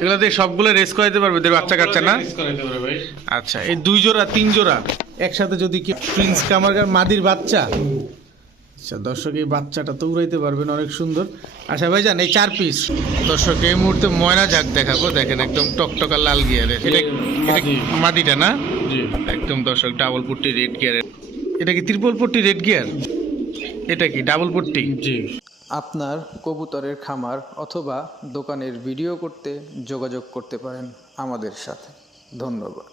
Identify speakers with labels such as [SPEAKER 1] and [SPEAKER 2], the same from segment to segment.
[SPEAKER 1] এগুলো দিয়ে সবগুলো রেস করাইতে পারবে এদের বাচ্চা কাচ্চা না? আচ্ছা এই দুই জোড়া তিন জোড়া একসাথে যদি কি প্রিন্স কামারগার মাদির বাচ্চা আচ্ছা দর্শক এই বাচ্চাটা তো উড়াইতে পারবেন অনেক সুন্দর। আচ্ছা ভাই ভাইজান এই চার পিস দর্শক এই মুহূর্তে ময়না ঝাঁক দেখাবো দেখেন একদম টকটকা লাল গিয়ারের এটা মাদিটা না?
[SPEAKER 2] জি।
[SPEAKER 1] একদম দর্শক ডাবল পট্টি রেড গিয়ারের এটা কি ত্রিপল পট্টি রেড গিয়ার এটা কি ডাবল পট্টি?
[SPEAKER 2] জি।
[SPEAKER 3] আপনার কবুতরের খামার অথবা দোকানের ভিডিও করতে যোগাযোগ করতে পারেন আমাদের সাথে। ধন্যবাদ।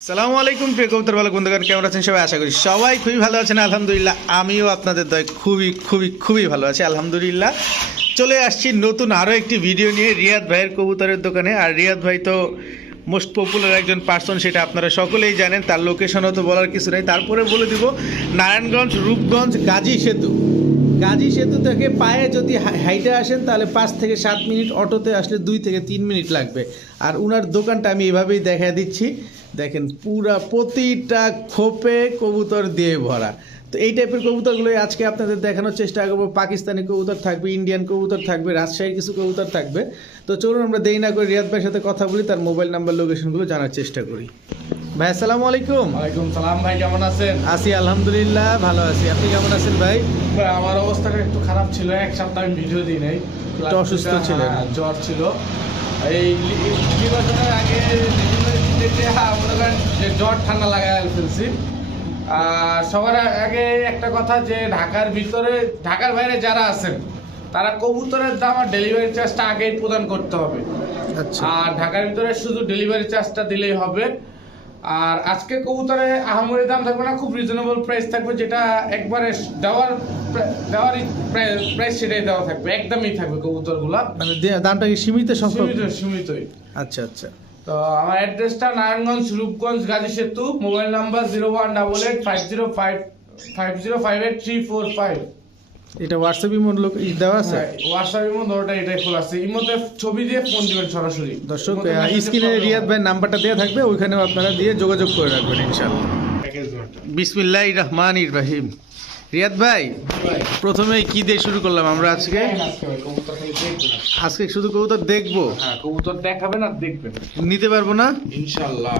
[SPEAKER 1] সালামু আলাইকুম প্রিয় কবুতর ভালো বন্ধুগণ, কেমন আছেন সবাই? আশা করি সবাই খুবই ভালো আছেন। আলহামদুলিল্লাহ, আমিও আপনাদের দয় খুবই খুবই খুবই ভালো আছি। আলহামদুলিল্লাহ, চলে আসছি নতুন আরও একটি ভিডিও নিয়ে রিয়াদ ভাইয়ের কবুতরের দোকানে। আর রিয়াদ ভাই তো মোস্ট পপুলার একজন পার্সন সেটা আপনারা সকলেই জানেন। তার লোকেশনও তো বলার কিছু নেই। তারপরে বলে দিব, নারায়ণগঞ্জ, রূপগঞ্জ, গাজী সেতু। গাজী সেতু থেকে পায়ে যদি হাইটে আসেন, তাহলে পাঁচ থেকে সাত মিনিট অটোতে আসলে দুই থেকে তিন মিনিট লাগবে। আর উনার দোকানটা আমি এভাবেই দেখা দিচ্ছি। দেখেন, পুরা প্রতিটা খোপে কবুতর দিয়ে ভরা। তো এই টাইপের কবুতরগুলোই আজকে আপনাদের দেখানোর চেষ্টা করব। পাকিস্তানি কবুতর থাকবে, ইন্ডিয়ান কবুতর থাকবে, রাজশাহীর কিছু কবুতর থাকবে। তো চলুন আমরা দেরি না করে রিয়াদ ভাইয়ের সাথে কথা বলি, তার মোবাইল নাম্বার, লোকেশনগুলো জানার চেষ্টা করি। ভাই আসসালামু আলাইকুম।
[SPEAKER 2] ওয়ালাইকুম সালাম ভাই কেমন আছেন?
[SPEAKER 1] আছি আলহামদুলিল্লাহ ভালো আছি। আপনি কেমন আছেন ভাই?
[SPEAKER 2] ভাই, আমার অবস্থাটা একটু খারাপ ছিল এক সপ্তাহ আমি ভিডিও দিই নাই।
[SPEAKER 1] একটু অসুস্থ ছিলেন।
[SPEAKER 2] হ্যাঁ, জ্বর ছিল। এই নির্বাচনের আগে হ্যাঁ, যে জ্বর ঠান্ডা লাগাই ফেলছি। সবার আগে একটা কথা যে ঢাকার ভিতরে ঢাকার বাইরে যারা আছেন তারা কবুতরের দাম আর ডেলিভারি চার্জটা আগেই প্রদান করতে হবে।
[SPEAKER 1] আচ্ছা।
[SPEAKER 2] আর ঢাকার ভিতরে শুধু ডেলিভারি চার্জটা দিলেই হবে। আর আজকে কবুতরে আহামরি দাম থাকবে না খুব রিজনেবল প্রাইস থাকবে যেটা একবারে দেওয়ার দেওয়ার প্রাইস সেটাই দেওয়া থাকবে একদমই থাকবে কবুতরগুলা।
[SPEAKER 1] মানে দামটা কি সীমিত
[SPEAKER 2] সীমিত সীমিতই।
[SPEAKER 1] আচ্ছা আচ্ছা।
[SPEAKER 2] তো আমার অ্যাড্রেসটা নারায়ণগঞ্জ রূপগঞ্জ গাজী সেতু mobile number zero one double eight five zero five five zero five eight three four five
[SPEAKER 1] এটা হোয়াটসঅ্যাপ ইমোর লোক ই দেওয়া আছে?
[SPEAKER 2] হোয়াটসঅ্যাপ ইমো ধরোটা এটাই খোলা আছে। ইমোতে ছবি দিয়ে ফোন দিবেন সরাসরি।
[SPEAKER 1] দর্শক স্ক্রিনে রিয়াদ। ভাই নাম্বারটা দেয়া থাকবে ওইখানে আপনারা দিয়ে যোগাযোগ করে রাখবেন ইনশাআল্লাহ। বিসমিল্লাহির রহমানির রহিম। রিয়াদ ভাই প্রথমেই কি দিয়ে শুরু করলাম আমরা আজকে?
[SPEAKER 2] দেখবেন আজকে।
[SPEAKER 1] শুধু কবুতর দেখব?
[SPEAKER 2] হ্যাঁ কবুতর দেখাবেন আর দেখবেন
[SPEAKER 1] নিতে পারব না?
[SPEAKER 2] ইনশাল্লাহ।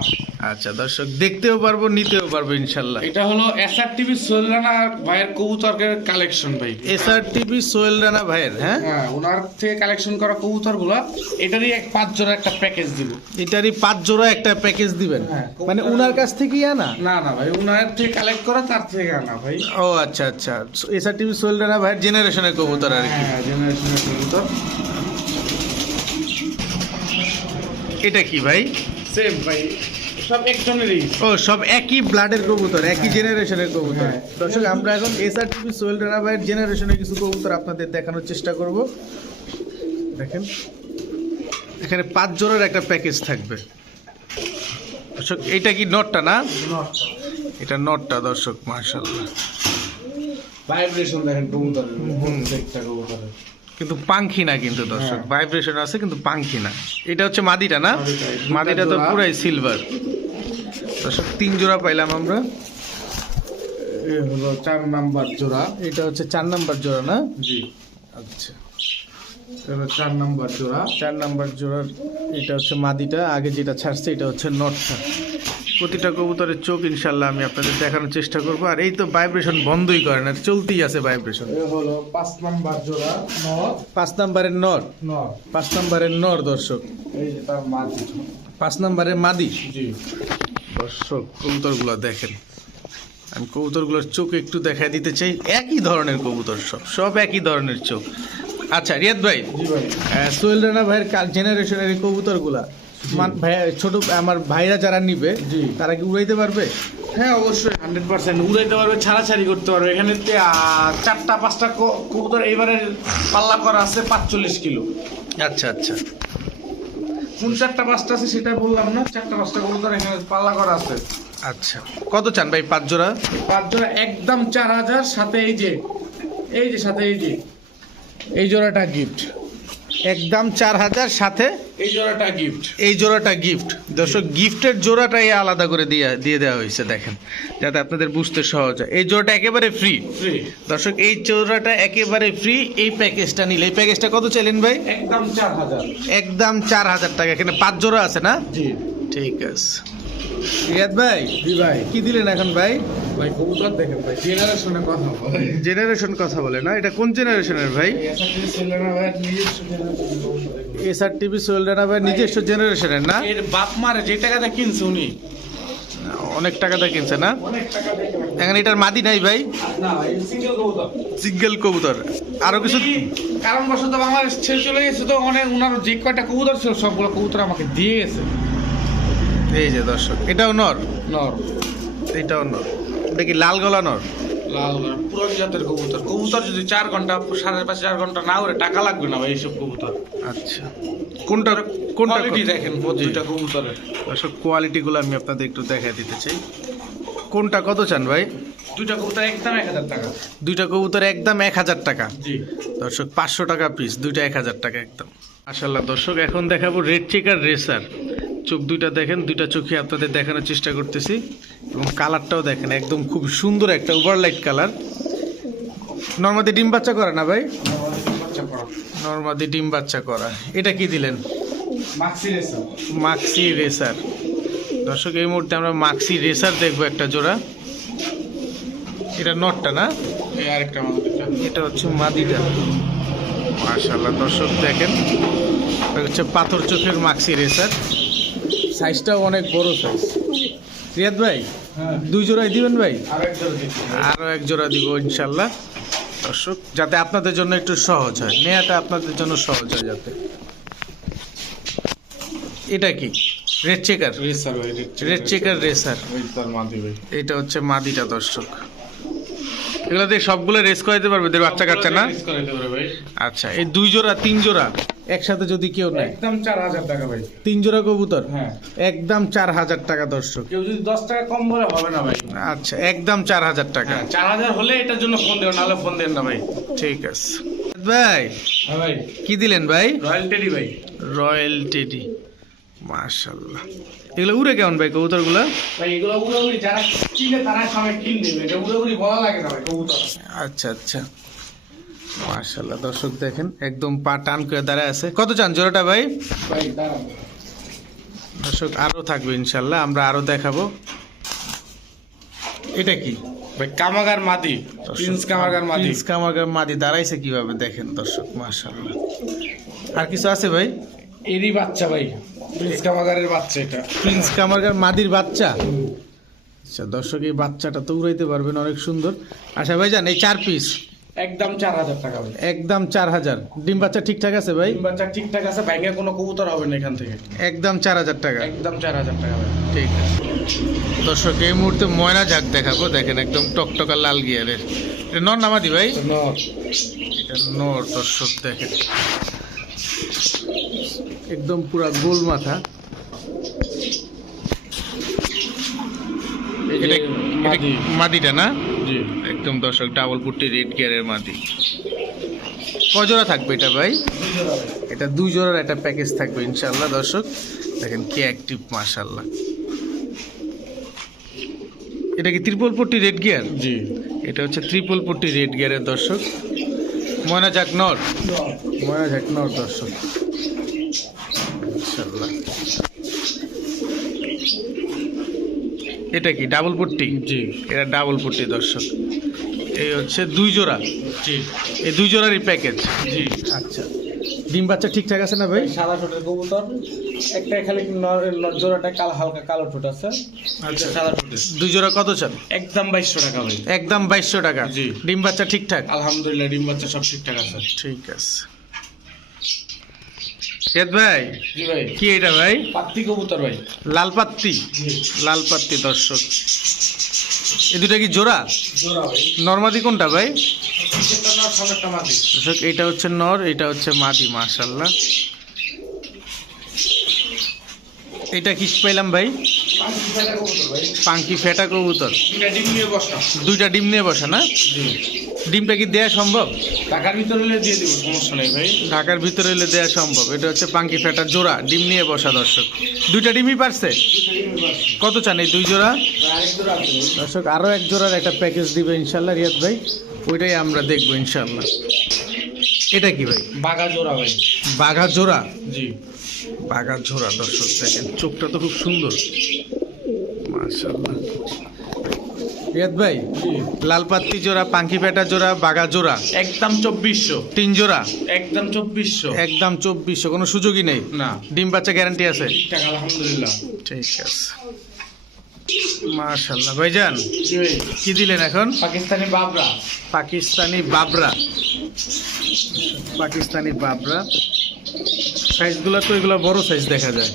[SPEAKER 1] আচ্ছা দর্শক দেখতেও পারব নিতেও পারব ইনশাল্লাহ।
[SPEAKER 2] এটা হলো এসআর টিভি সোহেলরানা ভাইয়ের কবুতরের কালেকশন ভাই।
[SPEAKER 1] এসআর টিভি সোহেল রানা ভাইয়ের হ্যাঁ?
[SPEAKER 2] হ্যাঁ ওনার থেকে কালেকশন করা কবুতরগুলা এটারই এক পাঁচ জোড়া একটা প্যাকেজ দিব।
[SPEAKER 1] এটারই পাঁচ জোড়া একটা প্যাকেজ দিবেন?
[SPEAKER 2] হ্যাঁ,
[SPEAKER 1] মানে উনার কাছ থেকেই আনা?
[SPEAKER 2] না না ভাই ওনার থেকে কালেক্ট করা তার থেকে আনা ভাই।
[SPEAKER 1] ও আচ্ছা আচ্ছা আচ্ছা। এসআর টিভি সোহেল রানা ভাইয়ের জেনারেশনের কবুতর আর কি।
[SPEAKER 2] হ্যাঁ জেনারেশনের কবুতর।
[SPEAKER 1] এটা কি ভাই?
[SPEAKER 2] সেম ভাই সব এক একজনেরই।
[SPEAKER 1] ও সব একই ব্লাডের কবুতর একই জেনারেশনের কবুতর।
[SPEAKER 2] হ্যাঁ।
[SPEAKER 1] দর্শক আমরা এখন এসআর টিভি সোহেল রানা ভাইয়ের জেনারেশনের কিছু কবুতর আপনাদের দেখানোর চেষ্টা করব। দেখেন এখানে পাঁচ জোড়ার একটা প্যাকেজ থাকবে। দর্শক এটা কি নটটা না? এটা নটটা দর্শক মার্শাল্লাহ
[SPEAKER 2] ভাইব্রেশন দেখেন কবুতরের প্রত্যেকটা কবুতরের
[SPEAKER 1] কিন্তু পাঙ্খি না কিন্তু দর্শক
[SPEAKER 2] হ্যাঁ।
[SPEAKER 1] ভাইব্রেশন আছে কিন্তু পাঙ্খি না। এটা হচ্ছে মাদিটা না?
[SPEAKER 2] মাদিটা,
[SPEAKER 1] তো। পুরাই সিলভার দর্শক তিন জোড়া পাইলাম আমরা।
[SPEAKER 2] হলো চার নাম্বার জোড়া।
[SPEAKER 1] এটা হচ্ছে চার নাম্বার জোড়া না?
[SPEAKER 2] জি।
[SPEAKER 1] আচ্ছা।
[SPEAKER 2] এটা চার নাম্বার জোড়া।
[SPEAKER 1] চার নাম্বার জোড়ার এটা হচ্ছে মাদিটা আগে যেটা ছাড়ছে এটা হচ্ছে নটটা। প্রতিটা কবুতরের চোখ ইনশাল্লাহ আমি আপনাদের দেখানোর চেষ্টা করব। আর এই তো ভাইব্রেশন বন্ধই করে না চলতেই আছে ভাইব্রেশন
[SPEAKER 2] হলো পাঁচ নাম্বার জোড়া নর।
[SPEAKER 1] পাঁচ নাম্বারের নর?
[SPEAKER 2] নর।
[SPEAKER 1] পাঁচ নাম্বারের নর দর্শক।
[SPEAKER 2] এই যে তার মাঝি
[SPEAKER 1] পাঁচ নাম্বারের মাদি?
[SPEAKER 2] জি।
[SPEAKER 1] দর্শক কবুতরগুলো দেখেন। আমি কবুতরগুলোর চোখ একটু দেখাই দিতে চাই। একই ধরনের কবুতর সব সব একই ধরনের চোখ। আচ্ছা রিয়াদ ভাই
[SPEAKER 2] জি ভাই।
[SPEAKER 1] আহ, সোহেল রানা ভাইয়ের জেনারেশনের এই কবুতরগুলা ছোট আমার ভাইরা যারা নিবে তারা কি উড়াইতে পারবে?
[SPEAKER 2] হ্যাঁ অবশ্যই হান্ড্রেড পার্সেন্ট উড়াইতে পারবে ছাড়াছাড়ি করতে পারবে। এখানে চারটা পাঁচটা কবুতর এইবারে পাল্লা করা আছে পাঁচচল্লিশ কিলো।
[SPEAKER 1] আচ্ছা আচ্ছা।
[SPEAKER 2] কোন চারটা পাঁচটা আছে সেটা বললাম না চারটা পাঁচটা কবুতর এখানে পাল্লা করা আছে।
[SPEAKER 1] আচ্ছা। কত চান ভাই পাঁচ জোড়া?
[SPEAKER 2] পাঁচ জোড়া একদম চার হাজার সাথে এই যে এই যে সাথে এই যে এই জোড়াটা গিফট
[SPEAKER 1] একদম চার হাজার সাথে
[SPEAKER 2] এই জোড়াটা গিফট
[SPEAKER 1] এই জোড়াটা গিফট দর্শক গিফটের জোড়াটাই আলাদা করে দিয়ে দিয়ে দেওয়া হয়েছে দেখেন। যাতে আপনাদের বুঝতে সহজ হয়। এই জোড়াটা একেবারে ফ্রি দর্শক এই জোড়াটা একেবারে ফ্রি এই প্যাকেজটা নিলে এই প্যাকেজটা কত চাইলেন ভাই?
[SPEAKER 2] একদম চার হাজার।
[SPEAKER 1] একদম চার হাজার টাকা। এখানে পাঁচ জোড়া আছে না? ঠিক আছে। রিয়াদ ভাই
[SPEAKER 2] জি ভাই।
[SPEAKER 1] কি দিলেন এখন ভাই?
[SPEAKER 2] ভাই কবুতর দেখেন ভাই জেনারেশনে কথা বলে
[SPEAKER 1] জেনারেশন কথা বলে না এটা কোন জেনারেশনের ভাই? এস আর টিভি সোয়েলডানা ভাই নিজস্ব জেনারেশনের না?
[SPEAKER 2] এর বাপ মারে যে টাকাটা কিনছে উনি।
[SPEAKER 1] অনেক টাকা দিয়ে কিনছে না? এখন এটার মাদি নাই ভাই?
[SPEAKER 2] কবুতর।
[SPEAKER 1] সিঙ্গেল কবুতর। আরও কিছু
[SPEAKER 2] কারণ বশত আমার ছেড়ে চলে গেছে তো অনেক ওনার যে কয়টা কবুতর ছিল সবগুলো কবুতর আমাকে দিয়ে গেছে।
[SPEAKER 1] এই যে দর্শক এটাও নর?
[SPEAKER 2] নর।
[SPEAKER 1] এটাও নর। এটা কি লাল গলা নর?
[SPEAKER 2] লাল পুরো জাতের কবুতর। কবুতর যদি চার ঘণ্টা সাড়ে পাঁচ চার ঘণ্টা না করে টাকা লাগবে না ভাই এইসব কবুতর।
[SPEAKER 1] আচ্ছা। কোনটা কোনটা
[SPEAKER 2] কোয়ালিটি দেখেন দুইটা কবুতরের।
[SPEAKER 1] দর্শক কোয়ালিটিগুলো আমি আপনাদের একটু দেখা দিতে চাই। কোনটা কত চান ভাই?
[SPEAKER 2] দুইটা কবুতর একদম এক হাজার টাকা।
[SPEAKER 1] দুইটা কবুতর একদম এক হাজার টাকা।
[SPEAKER 2] জি।
[SPEAKER 1] দর্শক পাঁচশো টাকা পিস দুইটা এক হাজার টাকা একদম। মাশাল্লাহ দর্শক এখন দেখাবো রেড চেকার রেসার চোখ দুইটা দেখেন দুইটা চোখে আপনাদের দেখানোর চেষ্টা করতেছি এবং কালারটাও দেখেন একদম খুব সুন্দর একটা ওভারলাইট কালার। নর্মাদি ডিম বাচ্চা করা না ভাই? নর্মাদি ডিম বাচ্চা করা। এটা কি দিলেন?
[SPEAKER 2] মাক্সি রেসার
[SPEAKER 1] দর্শক এই মুহূর্তে আমরা মাক্সি রেসার দেখব একটা জোড়া। এটা নটটা না?
[SPEAKER 2] এই আরেকটা
[SPEAKER 1] এটা হচ্ছে মাদিটা। মাশাল্লাহ দর্শক দেখেন এটা হচ্ছে পাথর চোখের মাক্সি রেসার সাইজটাও অনেক বড় সাইজ রিয়াদ ভাই
[SPEAKER 2] হ্যাঁ
[SPEAKER 1] দুই জোড়াই দিবেন ভাই? আরও এক জোড়া দিব ইনশাল্লাহ। দর্শক যাতে আপনাদের জন্য একটু সহজ হয় নেয়াটা আপনাদের জন্য সহজ হয় যাতে। এটা কি? রেড চেকার
[SPEAKER 2] রেসার ভাই
[SPEAKER 1] রেড চেকার রেসার এটা হচ্ছে মাদিটা দর্শক। এগুলো দিয়ে সবগুলো রেস করাইতে পারবে এদের বাচ্চা কাচ্চা না?
[SPEAKER 2] Race করাইতে পারে ভাই
[SPEAKER 1] আচ্ছা এই দুই জোড়া তিন জোড়া একসাথে যদি কেউ নেয়?
[SPEAKER 2] একদম চার হাজার টাকা ভাই।
[SPEAKER 1] তিন জোড়া কবুতর?
[SPEAKER 2] হ্যাঁ।
[SPEAKER 1] একদম চার হাজার টাকা দর্শক।
[SPEAKER 2] কেউ যদি দশ টাকা কম বলে হবে না ভাই।
[SPEAKER 1] আচ্ছা একদম চার হাজার টাকা।
[SPEAKER 2] হ্যাঁ চার হাজার হলে এটার জন্য ফোন দেবেন নাহলে ফোন দেন না ভাই।
[SPEAKER 1] ঠিক আছে। ভাই
[SPEAKER 2] হ্যাঁ ভাই।
[SPEAKER 1] কি দিলেন ভাই?
[SPEAKER 2] রয়্যাল টেডি ভাই।
[SPEAKER 1] রয়্যাল টেডি মাশাল্লাহ এগুলো উড়ে কেমন ভাই আচ্ছা আচ্ছা। মাশাল্লাহ দর্শক দেখেন একদম পা টান করে দাঁড়ায় আছে। কত চান জোড়াটা ভাই?
[SPEAKER 2] ভাই
[SPEAKER 1] দর্শক আরও থাকবে ইনশাল্লাহ আমরা আরও দেখাবো। এটা কি?
[SPEAKER 2] ভাই কামাগার মাদি প্রিন্স কামাগার মাদি।
[SPEAKER 1] প্রিন্স কামাগার মাদি দাঁড়াইছে কীভাবে দেখেন দর্শক মাশাল্লাহ আর কিছু আছে ভাই?
[SPEAKER 2] এরই বাচ্চা ভাই। প্রিন্স কামাগারের বাচ্চা এটা।
[SPEAKER 1] প্রিন্স কামাগার মাদির বাচ্চা। আচ্ছা দর্শক এই বাচ্চাটা তো উড়াইতে পারবেন অনেক সুন্দর। আচ্ছা ভাই জান এই চার পিস
[SPEAKER 2] একদম চার হাজার টাকা ভাই।
[SPEAKER 1] একদম চার হাজার। ডিম বাচ্চা ঠিকঠাক আছে ভাই?
[SPEAKER 2] ডিম বাচ্চা ঠিকঠাক আছে ব্যাংকে কোনো কবুতর হবে না এখান থেকে।
[SPEAKER 1] একদম চার হাজার টাকা।
[SPEAKER 2] একদম চার হাজার টাকা ভাই।
[SPEAKER 1] ঠিক আছে। দর্শক এই মুহূর্তে ময়না ঝাঁক দেখাবো। দেখেন একদম টকটকা লাল গিয়ারের। এটা নর নামাদি ভাই?
[SPEAKER 2] নর।
[SPEAKER 1] এটা নর দর্শক দেখেন। একদম পুরা গোল মাথা। মাদিটা না?
[SPEAKER 2] জি।
[SPEAKER 1] একদম দর্শক ডাবল পুট্টি রেড গিয়ারের মাদি কজোড়া থাকবে এটা ভাই? এটা দুই জোড়ার একটা প্যাকেজ থাকবে ইনশাল্লাহ দর্শক। দেখেন কি অ্যাক্টিভ মাশাল্লাহ এটা কি ত্রিপল পট্টি রেড গিয়ার
[SPEAKER 2] জি।
[SPEAKER 1] এটা হচ্ছে ত্রিপল পট্টি রেড গিয়ারের দর্শক। ময়না যাক নর ময়না যাক নর দর্শক। এটা কি ডাবল পট্টি?
[SPEAKER 2] জি।
[SPEAKER 1] এটা ডাবল পট্টি দর্শক। এই হচ্ছে দুই জোড়া।
[SPEAKER 2] জি।
[SPEAKER 1] এই দুই জোড়ারই প্যাকেজ
[SPEAKER 2] জি।
[SPEAKER 1] আচ্ছা। ডিম বাচ্চা ঠিকঠাক আছে না ভাই?
[SPEAKER 2] সাদা ঠোঁটের কবুতর। একটা খালি জোড়াটা কালো হালকা কালো ঠোঁট আছে।
[SPEAKER 1] আচ্ছা।
[SPEAKER 2] সাদা ঠোঁটের
[SPEAKER 1] দুই জোড়া কত চান?
[SPEAKER 2] একদম বাইশশো টাকা ভাই।
[SPEAKER 1] একদম বাইশশো টাকা।
[SPEAKER 2] জি।
[SPEAKER 1] ডিম বাচ্চা ঠিকঠাক?
[SPEAKER 2] আলহামদুলিল্লাহ ডিম বাচ্চা সব ঠিকঠাক আছে।
[SPEAKER 1] ঠিক আছে। শেদ ভাই? কি এটা ভাই?
[SPEAKER 2] পাত্তি কবুতর ভাই।
[SPEAKER 1] লাল পাত্তি লাল পাত্তি দর্শক। এই দুটা কি জোড়া?
[SPEAKER 2] জোড়া ভাই।
[SPEAKER 1] নর্মাদি কোনটা ভাই? দর্শক এটা হচ্ছে নর এটা হচ্ছে মাদি মাশাল্লাহ এটা কি পাইলাম ভাই? পাঙ্কি ফেটা কবুতর।
[SPEAKER 2] দুইটা ডিম নিয়ে বসা
[SPEAKER 1] দুইটা ডিম নিয়ে বসা না? ডিমটা কি দেয়া সম্ভব?
[SPEAKER 2] টাকার ভিতরে হলে দিয়ে দিব সমস্যা নেই ভাই।
[SPEAKER 1] ঢাকার ভিতরে এলে দেয়া সম্ভব। এটা হচ্ছে পাঙ্কি ফেটা জোড়া ডিম নিয়ে বসা দর্শক। দুইটা ডিমই পারছে? কত চান এই দুই জোড়া। দর্শক আরও এক জোড়ার একটা প্যাকেজ দিবে ইনশাল্লাহ রিয়াদ ভাই। ওইটাই আমরা দেখব ইনশাল্লাহ এটা কি ভাই?
[SPEAKER 2] বাঘা জোড়া ভাই।
[SPEAKER 1] বাঘা জোড়া
[SPEAKER 2] জি।
[SPEAKER 1] বাঘা জোড়া দর্শক দেখেন চোখটা তো খুব সুন্দর। মাশাল্লাহ রিয়াদ ভাই
[SPEAKER 2] জি।
[SPEAKER 1] লালপাত্তি জোড়া পাঙ্কি ফেটা জোড়া বাঘা জোড়া
[SPEAKER 2] একদম চব্বিশশো।
[SPEAKER 1] তিন জোড়া?
[SPEAKER 2] একদম চব্বিশশো।
[SPEAKER 1] একদম চব্বিশশো কোনো সুযোগই নেই?
[SPEAKER 2] না।
[SPEAKER 1] ডিম বাচ্চা গ্যারান্টি আছে
[SPEAKER 2] আলহামদুলিল্লাহ।
[SPEAKER 1] ঠিক আছে। মাশাল্লাহ ভাইজান কি দিলেন এখন?
[SPEAKER 2] পাকিস্তানি বাবরা।
[SPEAKER 1] পাকিস্তানি বাবরা। পাকিস্তানি বাবরা। সাইজগুলো তো এগুলো বড় সাইজ দেখা যায়।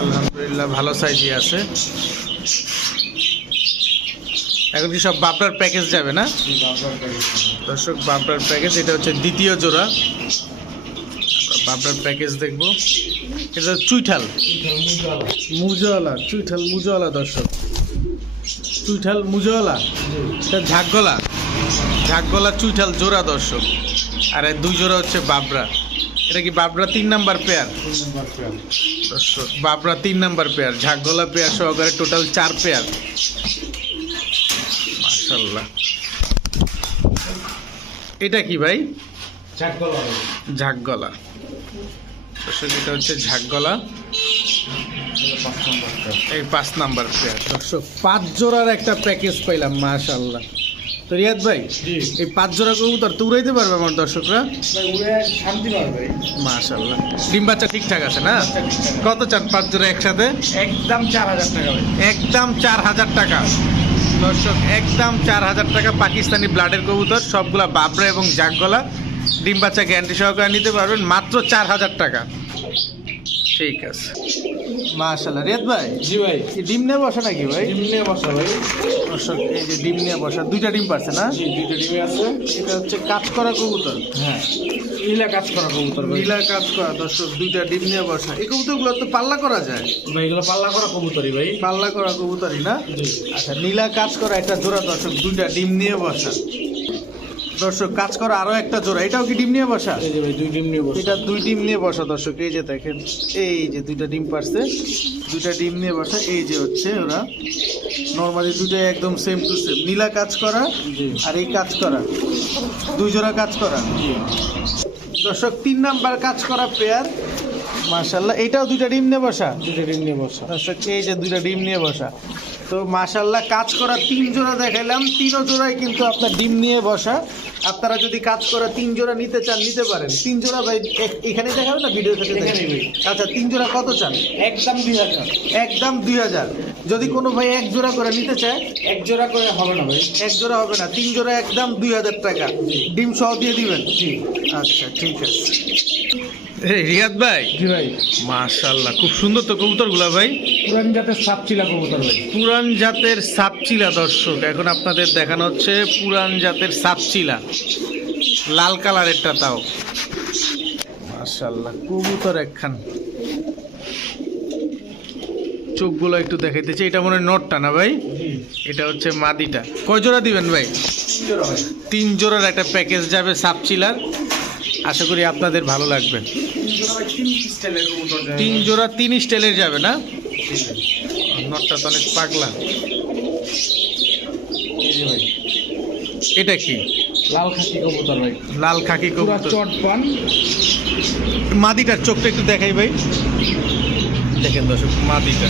[SPEAKER 2] আলহামদুলিল্লাহ
[SPEAKER 1] ভালো সাইজই আছে। এখন কি সব বাবরার প্যাকেজ যাবে না। দর্শক বাবরার প্যাকেজ এটা হচ্ছে দ্বিতীয় জোড়া। আমরা প্যাকেজ দেখব। এটা চুইঠাল। মুজওয়ালা চুইঠাল মুজওয়ালা দর্শক। চুইঠাল মুজওয়ালা? এটা ঝাকগলা। ঝাকগলা চুইঠাল জোড়া দর্শক। আর দুই জোড়া হচ্ছে বাবরা। এটা কি বাবরা তিন নাম্বার পেয়ার দর্শক বাবরা তিন নাম্বার পেয়ার ঝাকগলা পেয়ার সহকারে টোটাল চার পেয়ার মাশাল্লাহ এটা কি ভাই?
[SPEAKER 2] চাকগলা ভাই।
[SPEAKER 1] ঝাকগলা। দর্শক এটা হচ্ছে ঝাকগলা
[SPEAKER 2] পাঁচ
[SPEAKER 1] এই পাঁচ নাম্বার পেয়ার দর্শক পাঁচ জোড়ার একটা প্যাকেজ পাইলাম মাশাল্লাহ তো রিয়াদ ভাই এই পাঁচ জোড়া কবুতর তো উড়াইতে পারবে আমার দর্শকরা?
[SPEAKER 2] ভাই উড়ে শান্তি পাবে
[SPEAKER 1] মাশাল্লাহ ডিম বাচ্চা ঠিকঠাক আছে না? কত চান পাঁচ জোড়া একসাথে?
[SPEAKER 2] একদম চার হাজার টাকা
[SPEAKER 1] একদম চার হাজার টাকা। দর্শক একদম চার হাজার টাকা পাকিস্তানি ব্লাডের কবুতর সবগুলা বাবরা এবং জাগগলা ডিম বাচ্চা গ্যারান্টি সহকারে নিতে পারবেন মাত্র চার হাজার টাকা। ঠিক আছে। মাশাল্লাহ রিয়াদ ভাই
[SPEAKER 2] জি ভাই।
[SPEAKER 1] ডিম নিয়ে বসা নাকি ভাই?
[SPEAKER 2] ডিম নিয়ে বসা ভাই।
[SPEAKER 1] দর্শক এই যে ডিম নিয়ে বসা দুইটা ডিম পারছে না?
[SPEAKER 2] জি দুইটা ডিমে আছে।
[SPEAKER 1] এটা হচ্ছে কাজ করা কবুতর।
[SPEAKER 2] হ্যাঁ। নীলা কাজ করা কবুতর ভাই।
[SPEAKER 1] নীলা কাজ করা দর্শক দুইটা ডিম নিয়ে বসা। এই কবুতরগুলো তো পাল্লা করা যায়?
[SPEAKER 2] ভাই এগুলো পাল্লা করা কবুতরই ভাই।
[SPEAKER 1] পাল্লা করা কবুতরই না? আচ্ছা নীলা কাজ করা একটা জোড়া দর্শক দুইটা ডিম নিয়ে বসা। দর্শক কাজ করা আরও একটা জোড়া। এটাও কি ডিম নিয়ে বসা?
[SPEAKER 2] এই যে ভাই দুই ডিম নিয়ে বসে।
[SPEAKER 1] এটা দুই ডিম নিয়ে বসা দর্শক। এই যে দেখেন এই যে দুইটা ডিম পারছে। দুইটা ডিম নিয়ে বসা এই যে হচ্ছে ওরা। নর্মালি দুইটাই একদম সেম টু সেম নীলা কাজ করা আর এই কাজ করা। দুই জোড়া কাজ করা। দর্শক তিন নাম্বার কাজ করা পেয়ার মার্শাল্লাহ এটাও দুইটা ডিম নিয়ে বসা।
[SPEAKER 2] দুইটা ডিম নিয়ে বসা।
[SPEAKER 1] দর্শক এই যে দুইটা ডিম নিয়ে বসা। তো মাশাল্লাহ কাজ করা তিন জোড়া দেখালাম তিনও জোড়ায় কিন্তু আপনার ডিম নিয়ে বসা। আপনারা যদি কাজ করা তিন জোড়া নিতে চান নিতে পারেন। তিন জোড়া ভাই এখানে দেখাবে না ভিডিও থেকে। আচ্ছা তিন জোড়া কত চান?
[SPEAKER 2] একদম দুই হাজার।
[SPEAKER 1] একদম দুই হাজার। যদি কোনো ভাই এক জোড়া করে নিতে চায়?
[SPEAKER 2] এক জোড়া করে হবে না ভাই।
[SPEAKER 1] এক জোড়া হবে না তিন জোড়া একদম দুই হাজার টাকা। ডিম সহ দিয়ে দিবেন?
[SPEAKER 2] জি।
[SPEAKER 1] আচ্ছা ঠিক আছে। রিয়াদ ভাই।
[SPEAKER 2] জি ভাই।
[SPEAKER 1] মাশাল্লাহ খুব সুন্দর তো কবুতরগুলা ভাই।
[SPEAKER 2] পুরান জাতের সাপ চিলা কবুতর ভাই।
[SPEAKER 1] পুরান জাতের সাপচিলা দর্শক এখন আপনাদের দেখানো হচ্ছে পুরান জাতের সাপচিলা। লাল কালারেরটা তাও। মাশাল্লাহ কবুতর একখান। চোখগুলো একটু দেখাইতেছে এটা মনে হয় নটটা না ভাই? এটা হচ্ছে মাদিটা। কয় জোড়া দিবেন ভাই?
[SPEAKER 2] তিন
[SPEAKER 1] জোড়ার একটা প্যাকেজ যাবে সাপচিলার। আশা করি আপনাদের ভালো লাগবে।
[SPEAKER 2] তিন জোড়া তিন স্টাইলের
[SPEAKER 1] যাবে না? নটটা তো অনেক পাগলা। এটা কি?
[SPEAKER 2] লাল খাসি কবুতর ভাই।
[SPEAKER 1] লাল খাকি কবুতর।
[SPEAKER 2] চট পান।
[SPEAKER 1] মাদিটার চোখটা একটু দেখাই ভাই। দেখেন দর্শক মাদিটা।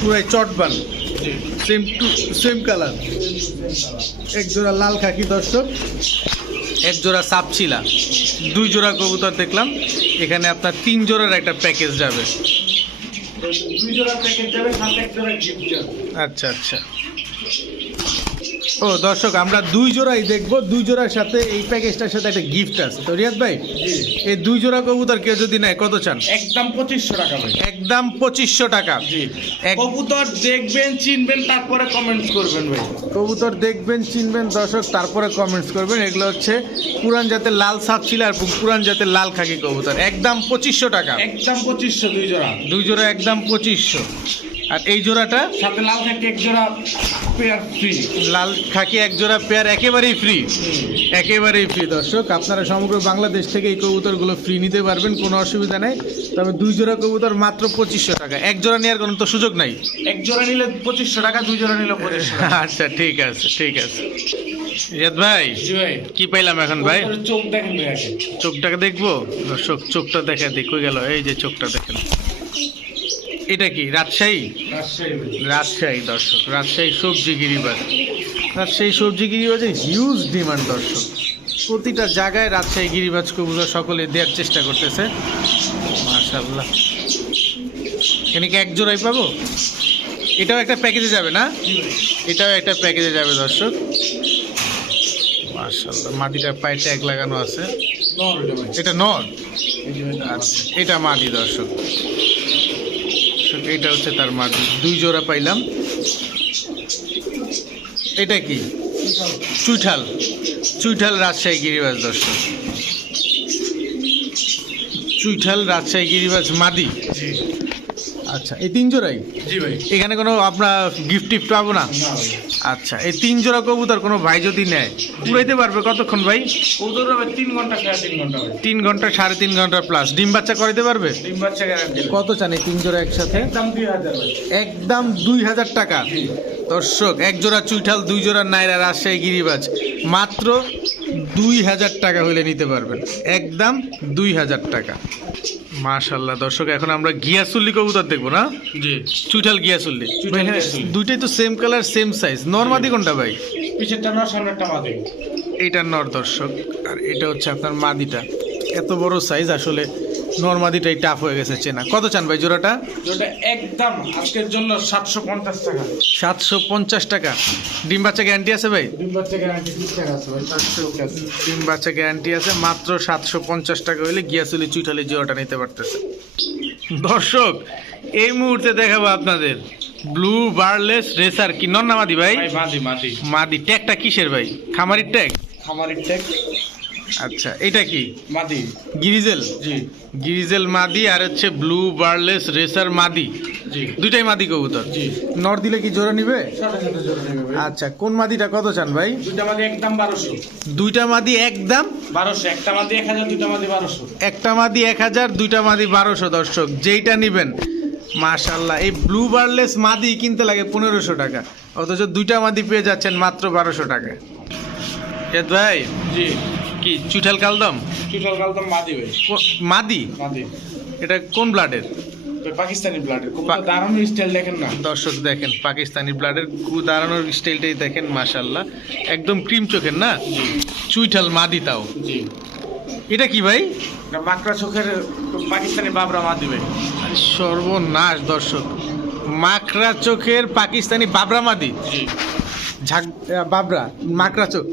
[SPEAKER 1] পুরাই চটবান সেম টু সেম কালার এক জোড়া লাল খাকি দর্শক। এক জোড়া সাপছিলা দুই জোড়া কবুতর দেখলাম। এখানে আপনার তিন জোড়ার একটা প্যাকেজ যাবে। আচ্ছা আচ্ছা। ও দর্শক আমরা দুই জোড়াই দেখব। দুই জোড়ার সাথে এই প্যাকেজটার সাথে একটা গিফট আছে। তো রিয়াদ ভাই এই দুই জোড়া কবুতর কেউ যদি নেয় কত চান?
[SPEAKER 2] একদম পঁচিশশো টাকা ভাই।
[SPEAKER 1] একদম পঁচিশশো টাকা।
[SPEAKER 2] কবুতর দেখবেন চিনবেন তারপরে কমেন্টস করবেন ভাই।
[SPEAKER 1] কবুতর দেখবেন চিনবেন দর্শক তারপরে কমেন্টস করবেন। এগুলো হচ্ছে পুরান জাতের লাল সাপ ছিল আর পুরান জাতের লাল খাকি কবুতর। একদম পঁচিশশো টাকা।
[SPEAKER 2] একদম পঁচিশশো দুই জোড়া।
[SPEAKER 1] দুই জোড়া একদম পঁচিশশো। আর এই জোড়াটা?
[SPEAKER 2] সাথে লাল থাকে এক জোড়া পেয়ার ফ্রি
[SPEAKER 1] লাল খাকি এক জোড়া পেয়ার একেবারেই ফ্রি একেবারেই ফ্রি দর্শক। আপনারা সমগ্র বাংলাদেশ থেকে এই কবুতরগুলো ফ্রি নিতে পারবেন কোনো অসুবিধা নেই। তবে দুই জোড়া কবুতর মাত্র পঁচিশশো টাকা। এক জোড়া নেওয়ার কোনো তো সুযোগ নাই?
[SPEAKER 2] এক জোড়া নিলে পঁচিশশো টাকা দুই জোড়া নিলে পঁচিশশো
[SPEAKER 1] আচ্ছা ঠিক আছে ঠিক আছে। রিয়াদ ভাই কি পাইলাম এখন ভাই?
[SPEAKER 2] চোখ দেখেন
[SPEAKER 1] চোখটাকে দেখব? দর্শক চোখটা দেখা দেখো গেল এই যে চোখটা দেখেন। এটা কি? রাজশাহী?
[SPEAKER 2] রাজশাহী
[SPEAKER 1] দর্শক। রাজশাহী সবজি গিরিবাজ রাজশাহী সবজি গিরিবাজে হিউজ ডিমান্ড দর্শক। প্রতিটা জায়গায় রাজশাহী গিরিবাজ কবুতর সকলে দেওয়ার চেষ্টা করতেছে। মাশাল্লাহ এখানে কি এক জোড়াই পাবো? এটাও একটা প্যাকেজে যাবে না? এটাও একটা প্যাকেজে যাবে দর্শক। মাশাল্লাহ মাটিটার পায়ে ট্যাগ লাগানো আছে। এটা আচ্ছা এটা দর্শক দর্শক, এটা হচ্ছে তার মাদি দুই জোড়া পাইলাম। এটা কি? চুইঠাল। চুইঠাল রাজশাহী গিরিবাজ দর্শক চুইঠাল রাজশাহী গিরিবাজ মাদি? আচ্ছা এই তিন জোড়াই?
[SPEAKER 2] জি ভাই।
[SPEAKER 1] এখানে কোনো আপনার গিফট টিফট পাবো না? আচ্ছা এই তিন জোড়া কবুতর কোনো ভাই যদি নেয় উড়াইতে পারবে কতক্ষণ ভাই?
[SPEAKER 2] কবুতর তিন ঘণ্টা সাড়ে তিন ঘণ্টা
[SPEAKER 1] তিন ঘণ্টা সাড়ে তিন ঘণ্টা প্লাস ডিম বাচ্চা করাইতে পারবে?
[SPEAKER 2] ডিম বাচ্চা
[SPEAKER 1] কত চান এই তিন জোড়া একসাথে?
[SPEAKER 2] একদম দুই হাজার
[SPEAKER 1] একদম দুই হাজার টাকা। দর্শক এক জোড়া চুইঠাল দুই জোড়া নাইরা রাজশাহী গিরিবাজ। মাত্র দুই হাজার টাকা হইলে নিতে পারবেন। একদম দুই হাজার টাকা। মাশাল্লাহ দর্শক এখন আমরা গিয়াসুল্লি কবুতর দেখব না?
[SPEAKER 2] জি।
[SPEAKER 1] চুইঠাল গিয়াসুল্লি। হ্যাঁ। দুইটাই তো সেম কালার সেম সাইজ নর্মাদি কোনটা ভাই?
[SPEAKER 2] পিছেরটা নর সামনেরটা মাদি।
[SPEAKER 1] এইটা নর দর্শক। আর এটা হচ্ছে আপনার মাদিটা। এত বড় সাইজ আসলে নর্মাদিটাই টাফ হয়ে গেছে চেনা। কত চান ভাই জোড়াটা?
[SPEAKER 2] যেটা একদম আজকের জন্য সাতশো পঞ্চাশ টাকা।
[SPEAKER 1] সাতশো পঞ্চাশ টাকা। ডিম বাচ্চা গ্যারান্টি আছে ভাই?
[SPEAKER 2] ডিম বাচ্চা গ্যারান্টি আছে ভাই
[SPEAKER 1] ডিম বাচ্চা গ্যারান্টি আছে মাত্র সাতশো পঞ্চাশ টাকা হলে গিয়াসুলি চুইঠালি জিওটা নিতে পারতেছে। দর্শক এই মুহূর্তে দেখাবো আপনাদের। ব্লু বার্লেস রেসার কি? নন নামাদি ভাই?
[SPEAKER 2] ভাই মাদি মাদি।
[SPEAKER 1] মাদি ট্যাগটা কিসের ভাই? খামারির ট্যাগ
[SPEAKER 2] খামারির টেক
[SPEAKER 1] আচ্ছা এটা কি?
[SPEAKER 2] মাদি।
[SPEAKER 1] গিরিজেল?
[SPEAKER 2] জি।
[SPEAKER 1] গিরিজেল মাদি আর হচ্ছে ব্লু বার্লেস রেসার মাদি।
[SPEAKER 2] জি।
[SPEAKER 1] দুইটাই মাদি কবুতর?
[SPEAKER 2] জি।
[SPEAKER 1] নর দিলে কি জোড়া নিবে? আচ্ছা কোন মাদিটা কত চান ভাই?
[SPEAKER 2] দুইটা মাদি একদম বারোশো।
[SPEAKER 1] দুইটা মাদি একদম?
[SPEAKER 2] বারোশো একটা মাদি এক হাজার দুইটা মাদি বারোশো।
[SPEAKER 1] একটা মাদি এক হাজার দুইটা মাদি বারোশো দর্শক যেইটা নিবেন। মাশাল্লাহ এই ব্লু বার্লেস মাদি কিনতে লাগে পনেরোশো টাকা। অথচ দুইটা মাদি পেয়ে যাচ্ছেন মাত্র বারোশো টাকা এদ ভাই?
[SPEAKER 2] জি।
[SPEAKER 1] কি চুঠাল কালদম?
[SPEAKER 2] টোটাল কালতাম মাদি ভাই।
[SPEAKER 1] মাদি?
[SPEAKER 2] মাদি।
[SPEAKER 1] এটা কোন ব্লাডের?
[SPEAKER 2] পাকিস্তানি ব্লাডের। দারুণ স্টাইল দেখেন না?
[SPEAKER 1] দর্শক দেখেন পাকিস্তানি ব্লাডের দাঁড়ানোর স্টাইলটাই দেখেন মাশাল্লাহ একদম ক্রিম চোখের না? চুইঠাল মাদি তাও।
[SPEAKER 2] জি।
[SPEAKER 1] এটা কি ভাই?
[SPEAKER 2] মাকড়া চোখের পাকিস্তানি বাবরা মাদি ভাই।
[SPEAKER 1] সর্বনাশ দর্শক। মাকড়া চোখের পাকিস্তানি বাবরা মাদি? ঝাক বাবরা মাকড়া চোখ।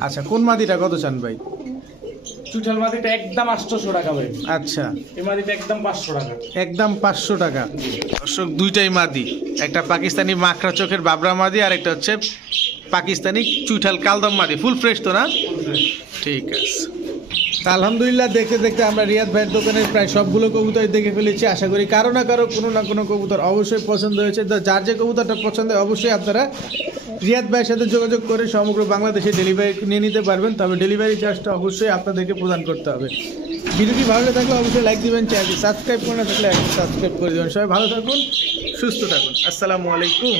[SPEAKER 1] আচ্ছা কোন মাদিটা? কত চান ভাই?
[SPEAKER 2] চুটাল মাদিটা একদম আটশোশো টাকা ভাই।
[SPEAKER 1] আচ্ছা।
[SPEAKER 2] এই মাদিটা একদম পাঁচশো টাকা।
[SPEAKER 1] একদম পাঁচশো টাকা। দর্শক দুইটাই মাদি। একটা পাকিস্তানি মাকড়া চোখের বাবরা মাদি আর একটা হচ্ছে পাকিস্তানি চুইঠাল কালদম মাদি। ফুল ফ্রেশ তো না? ঠিক আছে। আলহামদুলিল্লাহ দেখতে দেখতে আমরা রিয়াদ ভাইয়ের দোকানের প্রায় সবগুলো কবুতর দেখে ফেলেছি। আশা করি কারও না কারও কোনো না কোনো কবুতর অবশ্যই পছন্দ হয়েছে। যার যে কবুতরটা পছন্দ অবশ্যই আপনারা রিয়াদ ভাইয়ের সাথে যোগাযোগ করে সমগ্র বাংলাদেশে ডেলিভারি নিয়ে নিতে পারবেন, তবে ডেলিভারি চার্জটা অবশ্যই আপনাদেরকে প্রদান করতে হবে। ভিডিওটি ভালো থাকলে অবশ্যই লাইক দিবেন চ্যানেলটি সাবস্ক্রাইব করে না থাকলে সাবস্ক্রাইব করে দেবেন। সবাই ভালো থাকুন, সুস্থ থাকুন। আসসালামু আলাইকুম।